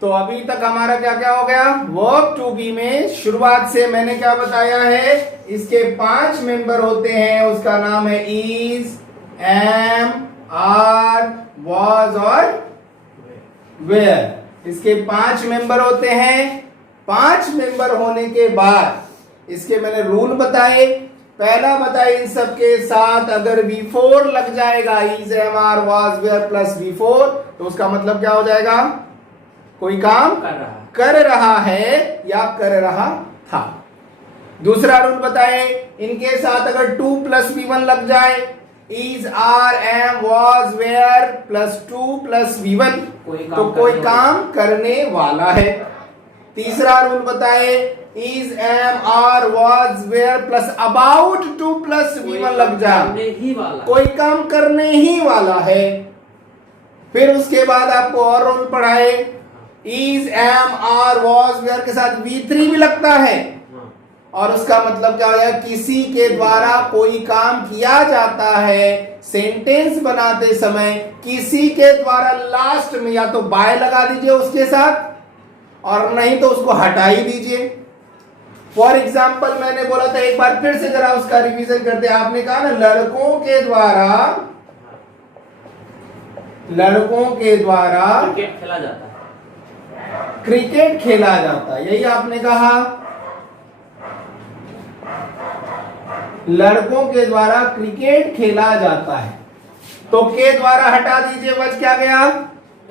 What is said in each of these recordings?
तो अभी तक हमारा क्या क्या हो गया। वर्ब टू बी में शुरुआत से मैंने क्या बताया है, इसके 5 मेंबर होते हैं। उसका नाम है इज, एम, आर, वॉज और वेयर। इसके 5 मेंबर होते हैं। 5 मेंबर होने के बाद इसके मैंने रूल बताए। पहला बताया, इन सब के साथ अगर V4 लग जाएगा, is, am, are, was, were plus V4, तो उसका मतलब क्या हो जाएगा, कोई काम कर रहा है या कर रहा था। दूसरा रूल बताए, इनके साथ अगर 2 प्लस V1 लग जाए, is, are, am, was, were plus 2 plus V1, तो कोई काम करने वाला है। तीसरा रूल बताए, is, am, are, was, were plus about 2 plus V1 लग जाए, कोई काम करने ही वाला है। फिर उसके बाद आपको और रूल पढ़ाए, is, am, are, was, were के साथ V3 भी लगता है, और उसका मतलब क्या हो जाएगा, किसी के द्वारा कोई काम किया जाता है। सेंटेंस बनाते समय किसी के द्वारा लास्ट में या तो बाय लगा दीजिए उसके साथ, और नहीं तो उसको हटा ही दीजिए। फॉर एग्जाम्पल मैंने बोला था, एक बार फिर से जरा उसका रिवीजन करते हैं। आपने कहा ना, लड़कों के द्वारा क्रिकेट खेला जाता है। क्रिकेट खेला जाता है, यही आपने कहा। लड़कों के द्वारा क्रिकेट खेला जाता है, तो के द्वारा हटा दीजिए, बच क्या गया,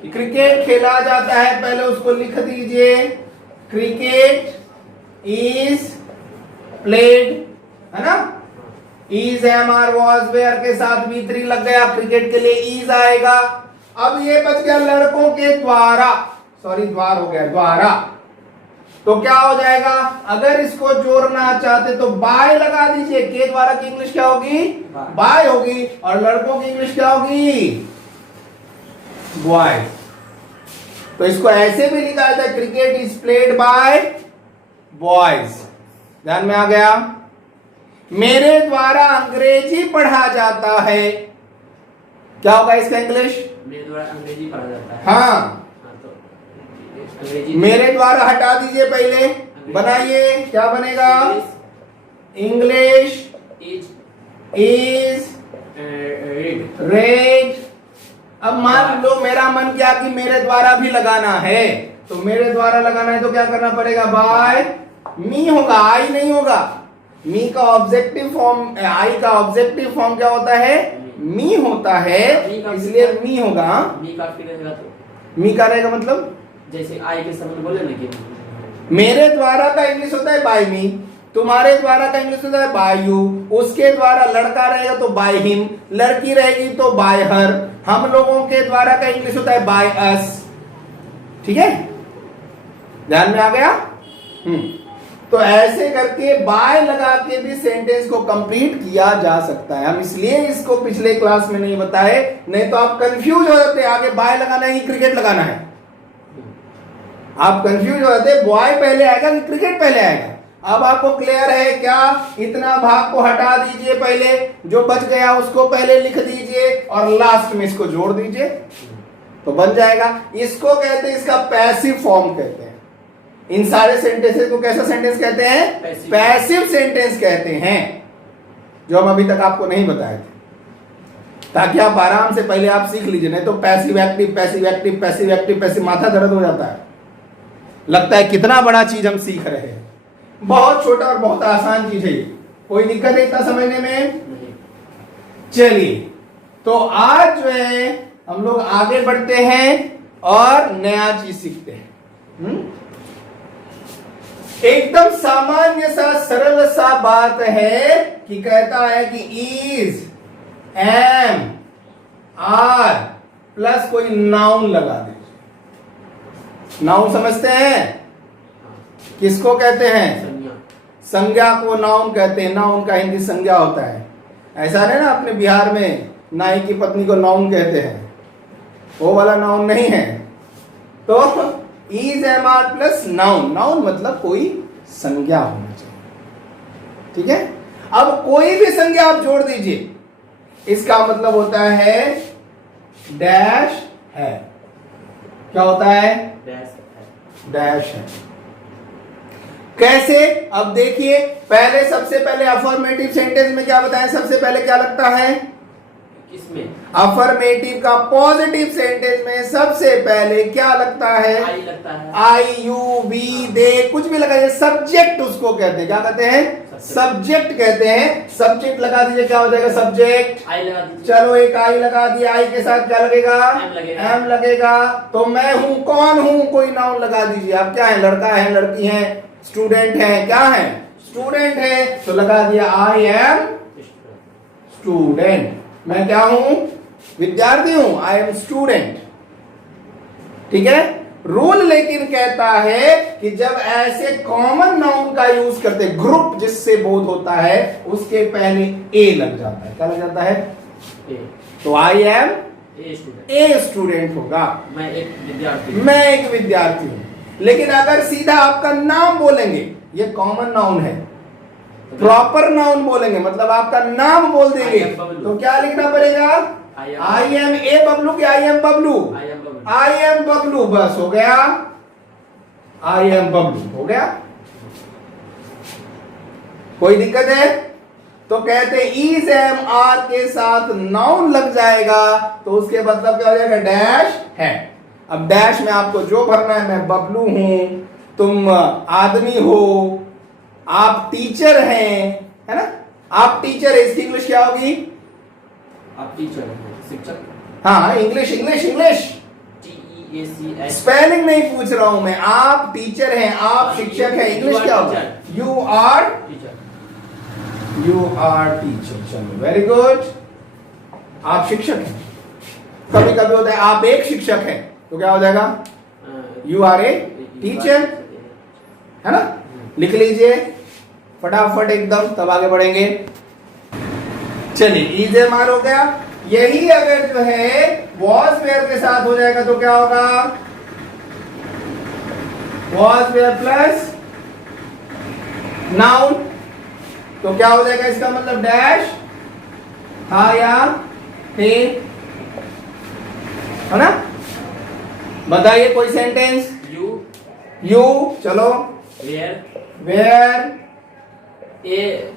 क्रिकेट खेला जाता है। पहले उसको लिख दीजिए, क्रिकेट इज प्लेड, है ना। Is, am, are, was, were के साथ V3 लग गया, क्रिकेट के लिए इज आएगा। अब ये बच गया लड़कों के द्वारा, सॉरी द्वार हो गया, द्वारा। तो क्या हो जाएगा, अगर इसको जोड़ना चाहते तो बाय लगा दीजिए। के द्वारा की इंग्लिश क्या होगी, बाय होगी, और लड़कों की इंग्लिश क्या होगी, बॉय। तो इसको ऐसे भी लिखा जाता है, cricket is played by boys. ध्यान में आ गया। मेरे द्वारा अंग्रेजी पढ़ा जाता है, क्या होगा इसका इंग्लिश, मेरे द्वारा अंग्रेजी पढ़ा जाता है। हाँ, मेरे द्वारा हटा दीजिए, पहले बनाइए, क्या बनेगा, इंग्लिश इज रेड। अब मान लो मेरा मन किया कि मेरे द्वारा भी लगाना है, तो मेरे द्वारा लगाना है तो क्या करना पड़ेगा, बाय मी होगा, आई नहीं होगा। मी का ऑब्जेक्टिव फॉर्म, आई का ऑब्जेक्टिव फॉर्म क्या होता है, मी होता है, इसलिए मी होगा। मी का फिर रहेगा, तो मी का रहेगा मतलब जैसे आई के समय बोले ना कि मेरे द्वारा का इंग्लिश होता है बाय मी, तुम्हारे द्वारा का इंग्लिश होता है बाय यू, उसके द्वारा लड़का रहेगा तो बाय हिम, लड़की रहेगी तो बाय हर, हम लोगों के द्वारा का इंग्लिश होता है बाय अस। ठीक है, ध्यान में आ गया। तो ऐसे करके बाय लगा के भी सेंटेंस को कंप्लीट किया जा सकता है। हम इसलिए इसको पिछले क्लास में नहीं बताए, नहीं तो आप कंफ्यूज हो जाते, आगे बाय लगाना है कि क्रिकेट लगाना है, आप कंफ्यूज हो जाते, बॉय पहले आएगा कि क्रिकेट पहले आएगा। अब आपको क्लियर है क्या, इतना भाग को हटा दीजिए, पहले जो बच गया उसको पहले लिख दीजिए, और लास्ट में इसको जोड़ दीजिए, तो बन जाएगा। इसको कहते हैं, इसका पैसिव फॉर्म कहते हैं। इन सारे सेंटेंसेस को कैसा सेंटेंस कहते हैं, पैसिव सेंटेंस कहते हैं, जो हम अभी तक आपको नहीं बताए थे, ताकि आप आराम से पहले आप सीख लीजिए। नहीं तो passive active, passive active, passive active, passive, माथा दर्द हो जाता है, लगता है कितना बड़ा चीज हम सीख रहे हैं। बहुत छोटा और बहुत आसान चीज है, कोई दिक्कत है इतना समझने में। चलिए, तो आज जो है हम लोग आगे बढ़ते हैं और नया चीज सीखते हैं। एकदम सामान्य सा सरल सा बात है कि कहता है कि इज, एम, आर प्लस कोई नाउन लगा दीजिए। नाउन समझते हैं, किसको कहते हैं, संज्ञा को नाउन कहते हैं। नाउन का हिंदी संज्ञा होता है। ऐसा नहीं ना, अपने बिहार में नाई की पत्नी को नाउन कहते हैं, वो वाला नाउन नहीं है। तो is, am, are plus noun, noun मतलब कोई संज्ञा होना चाहिए। ठीक है, अब कोई भी संज्ञा आप जोड़ दीजिए, इसका मतलब होता है डैश है। क्या होता है? डैश है। डैश है। कैसे? अब देखिए, पहले सबसे पहले अफर्मेटिव सेंटेंस में क्या बताया? सबसे पहले क्या लगता है? किसमें? अफर्मेटिव का पॉजिटिव सेंटेंस में सबसे पहले क्या लगता है? आई लगता है। आई, यू, वी, दे, कुछ भी लगाइए, सब्जेक्ट उसको कहते हैं। क्या कहते हैं? सब्जेक्ट कहते हैं। सब्जेक्ट लगा दीजिए, क्या हो जाएगा? सब्जेक्ट। आई लगा दीजिए। चलो एक आई लगा दिया, आई के साथ क्या लगेगा? एम लगेगा। एम लगेगा। तो मैं हूं, कौन हूं? कोई नाउन लगा दीजिए। आप क्या है? लड़का है, लड़की है, स्टूडेंट है, क्या है? स्टूडेंट है, तो लगा दिया आई एम स्टूडेंट। मैं क्या हूं? विद्यार्थी हूं। I am student. ठीक है। रूल लेकिन कहता है कि जब ऐसे कॉमन नाउन का यूज करते, ग्रुप जिससे बोध होता है, उसके पहले ए लग जाता है। क्या लग जाता है? ए। तो I am a student. A student होगा। मैं एक विद्यार्थी हूं। मैं एक विद्यार्थी हूं। लेकिन अगर सीधा आपका नाम बोलेंगे, ये कॉमन नाउन है, प्रॉपर नाउन बोलेंगे, मतलब आपका नाम बोल देंगे, तो क्या लिखना पड़ेगा? आई एम ए बबलू की I am Bablu. I am Bablu. I am Bablu, बस हो गया। आई एम बबलू हो गया। कोई दिक्कत है? तो कहते इज एम आर के साथ नाउन लग जाएगा तो उसके मतलब क्या हो जाएगा? डैश है। अब डैश में आपको जो भरना है, मैं बबलू हूं, तुम आदमी हो, आप टीचर हैं, है ना? आप टीचर है, इसकी इंग्लिश क्या होगी? आप टीचर हैं, शिक्षक। हाँ, English English English. TEACH। Spelling नहीं पूछ रहा हूं मैं। आप टीचर हैं, आप शिक्षक हैं, इंग्लिश क्या होगा? You are teacher. You are teacher. चलो, वेरी गुड। आप शिक्षक हैं। कभी कभी होता है आप एक शिक्षक हैं, तो क्या हो जाएगा? यू आर ए टीचर, है ना? लिख लीजिए फटाफट एकदम, तब आगे बढ़ेंगे। चलिए, इज एम आर हो गया। यही अगर जो है वॉज वेयर के साथ हो जाएगा तो क्या होगा? वॉज वेयर प्लस नाउन, तो क्या हो जाएगा? इसका मतलब डैश, था या थे, है ना? बताइए कोई सेंटेंस। यू, चलो। Were a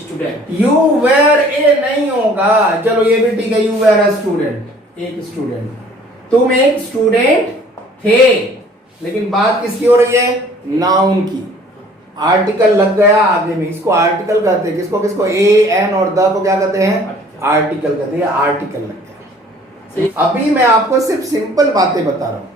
student. You were a नहीं होगा। चलो ये भी ठीक है, यू वेयर अ स्टूडेंट, एक स्टूडेंट। तुम एक स्टूडेंट थे, लेकिन बात किसकी हो रही है? नाउन की। आर्टिकल लग गया आगे में, इसको आर्टिकल कहते हैं। किसको किसको? ए, एन और द को क्या कहते हैं? आर्टिकल कहते हैं। आर्टिकल लग गया। अभी मैं आपको सिर्फ सिंपल बातें बता रहा हूं।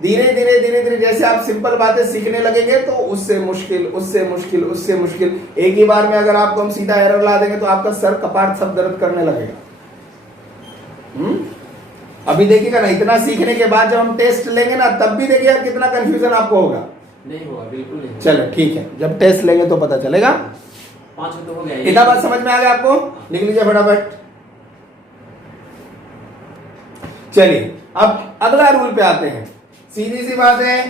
धीरे धीरे धीरे धीरे जैसे आप सिंपल बातें सीखने लगेंगे तो उससे मुश्किल, उससे मुश्किल, उससे मुश्किल, एक ही बार में अगर आपको हम सीधा एरर ला देंगे तो आपका सर कपाट सब दर्द करने लगेगा। अभी देखिएगा ना, इतना सीखने के बाद जब हम टेस्ट लेंगे ना, तब भी देखिएगा कितना कंफ्यूजन आपको होगा। नहीं होगा, बिल्कुल नहीं। चलो ठीक है, जब टेस्ट लेंगे तो पता चलेगा। 5 तो हो गया। इतना बात समझ में आ गया आपको? लिख लीजिए फटाफट। चलिए, अब अगला रूल पे आते हैं। सीधी सी बात है,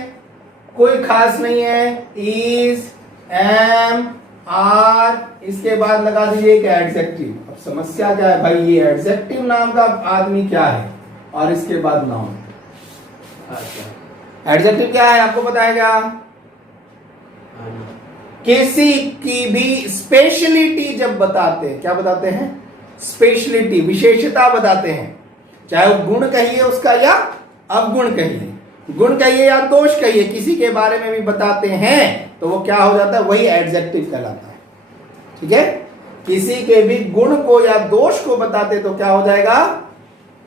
कोई खास नहीं है। इज, एम, आर, इसके बाद लगा दीजिए एक एडजेक्टिव। अब समस्या क्या है भाई? ये एडजेक्टिव नाम का आदमी क्या है? और इसके बाद नाउन। एडजेक्टिव क्या है आपको पता है क्या? किसी की भी स्पेशलिटी जब बताते हैं, क्या बताते हैं? स्पेशलिटी, विशेषता बताते हैं। चाहे वो गुण कहिए उसका या अवगुण कहिए, गुण कहिए या दोष कहिए, किसी के बारे में भी बताते हैं तो वो क्या हो जाता है? वही एडजेक्टिव कहलाता है। ठीक है? किसी के भी गुण को या दोष को बताते तो क्या हो जाएगा?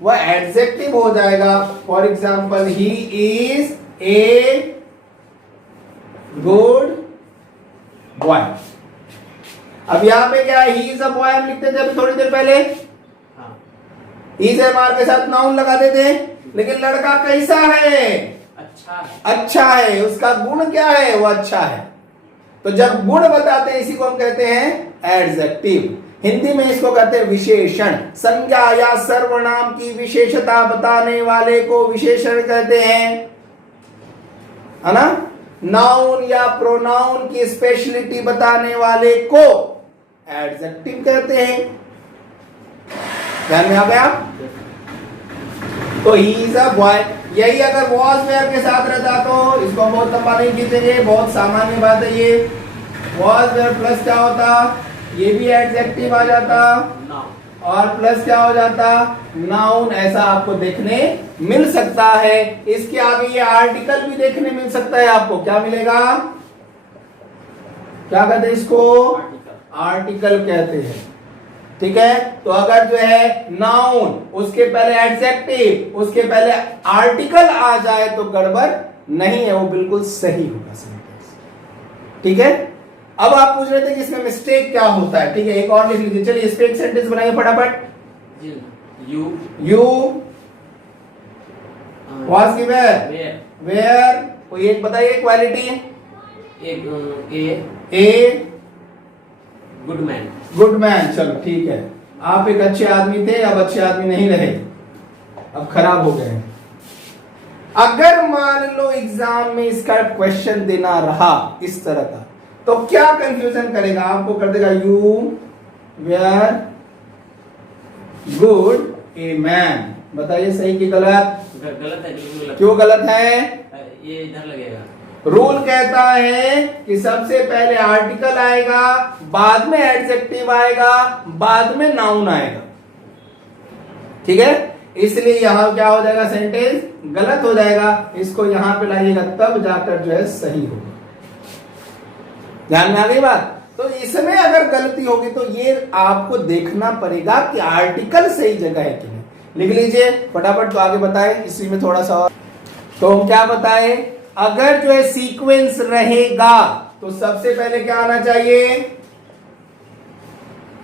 वह एडजेक्टिव हो जाएगा। For example, he is a good boy. अब यहां पे क्या है? ही इज अ बॉय हम लिखते थे अभी थोड़ी देर पहले। इज एम आर के साथ नाउन लगा देते हैं, लेकिन लड़का कैसा है? अच्छा है। अच्छा है। उसका गुण क्या है? वो अच्छा है। तो जब गुण बताते हैं इसी को हम कहते हैं एडजेक्टिव। हिंदी में इसको कहते हैं विशेषण। संज्ञा या सर्वनाम की विशेषता बताने वाले को विशेषण कहते हैं, है ना? नाउन या प्रोनाउन की स्पेशलिटी बताने वाले को एडजेक्टिव कहते हैं। ध्यान में आ गया? तो ही इज अ बॉय। यही अगर वॉज वेयर के साथ रहता तो इसको हम बहुत लंबा नहीं खींचेंगे, बहुत सामान्य बात है ये। वॉज वेयर प्लस क्या होता, ये भी एडजेक्टिव आ जाता, नाउन और प्लस क्या हो जाता, नाउन। ऐसा आपको देखने मिल सकता है। इसके आगे ये आर्टिकल भी देखने मिल सकता है आपको। क्या मिलेगा, क्या कहते हैं इसको, आर्टिकल कहते हैं। ठीक है, तो अगर जो है नाउन उसके पहले एडजेक्टिव उसके पहले आर्टिकल आ जाए तो गड़बड़ नहीं है, वो बिल्कुल सही होगा सेंटेंस। ठीक है, अब आप पूछ रहे थे कि इसमें मिस्टेक क्या होता है। ठीक है, एक और लिख लीजिए। चलिए इस पे एक सेंटेंस बनाइए फटाफट। यू वाज गिवन वेयर, कोई एक बताइए quality. A good man. Good man, चलो ठीक है। आप एक अच्छे आदमी थे, अब अच्छे आदमी नहीं रहे, अब खराब हो गए। अगर मान लो एग्जाम में इसका क्वेश्चन देना रहा इस तरह का, तो क्या कंफ्यूजन करेगा आपको, कर देगा you were good a man. बताइए सही कि गलत। गलत है, बिल्कुल गलत। क्यों गलत है, ये इधर लगेगा। रूल कहता है कि सबसे पहले आर्टिकल आएगा, बाद में एडजेक्टिव आएगा, बाद में नाउन आएगा। ठीक है, इसलिए यहां क्या हो जाएगा, सेंटेंस गलत हो जाएगा। इसको यहां पे लाइएगा, तब जाकर जो है सही होगा। ध्यान में आ गई बात। तो इसमें अगर गलती होगी तो ये आपको देखना पड़ेगा कि आर्टिकल सही जगह है कि नहीं। लिख लीजिए फटाफट, तो आगे बताएं इसी में थोड़ा सा और। तो हम क्या बताएं, अगर जो है सीक्वेंस रहेगा तो सबसे पहले क्या आना चाहिए,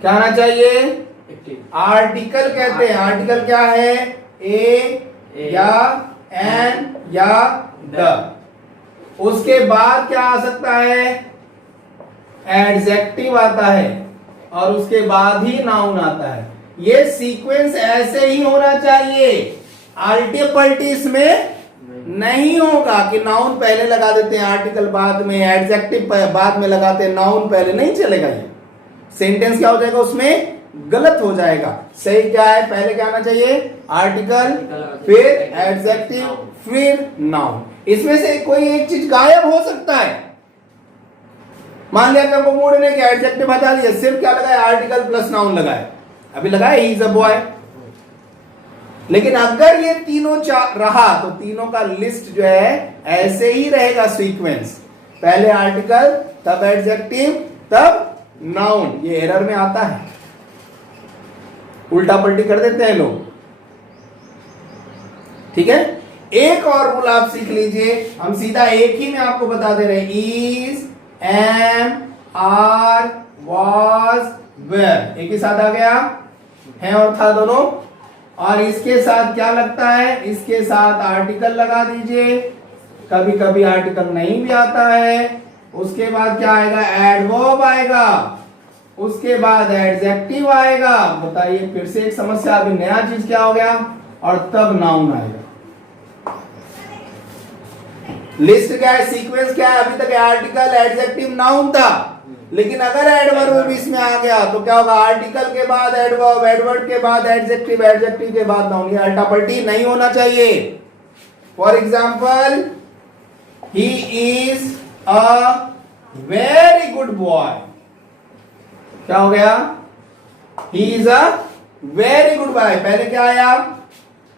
क्या आना चाहिए, आर्टिकल कहते हैं। आर्टिकल क्या है, ए या एन या द। उसके बाद क्या आ सकता है, एडजेक्टिव आता है, और उसके बाद ही नाउन आता है। ये सीक्वेंस ऐसे ही होना चाहिए, आल्टी पल्टी इसमें नहीं होगा कि नाउन पहले लगा देते हैं आर्टिकल बाद में, एडजेक्टिव बाद में लगाते हैं, नाउन पहले नहीं चलेगा। ये सेंटेंस क्या हो जाएगा, उसमें गलत हो जाएगा। सही क्या है, पहले क्या आना चाहिए, आर्टिकल, फिर एडजेक्टिव, फिर नाउन। इसमें से कोई एक चीज गायब हो सकता है। मान लिया कि हमको मूड ने कि एडजेक्टिव हटा दिया, सिर्फ क्या लगाया, आर्टिकल प्लस नाउन लगाया। अभी लगाया ही इज अ बॉय। लेकिन अगर ये तीनों रहा तो तीनों का लिस्ट जो है ऐसे ही रहेगा सीक्वेंस, पहले आर्टिकल, तब एडजेक्टिव, तब नाउन। ये एरर में आता है, उल्टा पलटी कर देते हैं लोग। ठीक है, एक और रूल आप सीख लीजिए, हम सीधा एक ही में आपको बता दे रहे हैं। Is, am, are, was, were, एक ही साथ आ गया, है और था दोनों। और इसके साथ क्या लगता है, इसके साथ आर्टिकल लगा दीजिए। कभी कभी आर्टिकल नहीं भी आता है। उसके बाद क्या आएगा, एडवर्ब आएगा, उसके बाद एडजेक्टिव आएगा। बताइए फिर से एक समस्या, अभी नया चीज क्या हो गया, और तब नाउन आएगा। लिस्ट क्या है, सीक्वेंस क्या है, अभी तक आर्टिकल, एडजेक्टिव, नाउन था। लेकिन अगर एडवर्ब भी इसमें आ गया तो क्या होगा, आर्टिकल के बाद एडवर्ब, एडवर्ब के बाद एडजेक्टिव, एडजेक्टिव के बाद नाउन। ये अल्टा पल्टी नहीं होना चाहिए। For example, he is a very good boy. क्या हो गया, he is a very good boy. पहले क्या आया,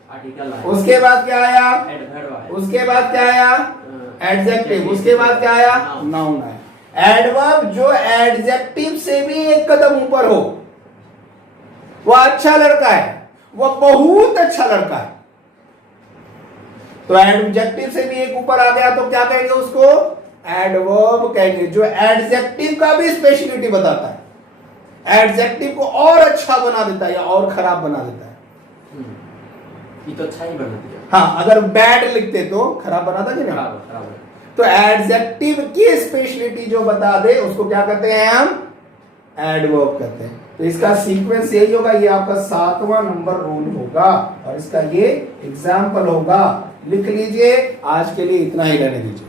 आर्टिकल आया, उसके बाद क्या आया, एडवर्ब आया, उसके बाद क्या आया, एडजेक्टिव, उसके बाद क्या आया, नाउन आया। एडवर्ब जो एडजेक्टिव से भी एक कदम ऊपर हो, वह अच्छा लड़का है, वह बहुत अच्छा लड़का है। तो एडजेक्टिव से भी एक ऊपर आ गया तो क्या कहेंगे उसको, एडवर्ब कहेंगे, जो एडजेक्टिव का भी स्पेशलिटी बताता है, एडजेक्टिव को और अच्छा बना देता है या और खराब बना देता है। ये तो अच्छा ही बना दिया। हाँ, अगर बैड लिखते तो खराब बनाता कि नहीं, खराब। तो एडजेक्टिव की स्पेशलिटी जो बता दे उसको क्या कहते हैं हम, एडवर्ब कहते हैं। तो इसका सीक्वेंस यही होगा, ये आपका 7वां नंबर रूल होगा और इसका ये एग्जाम्पल होगा। लिख लीजिए, आज के लिए इतना ही रहने दीजिए।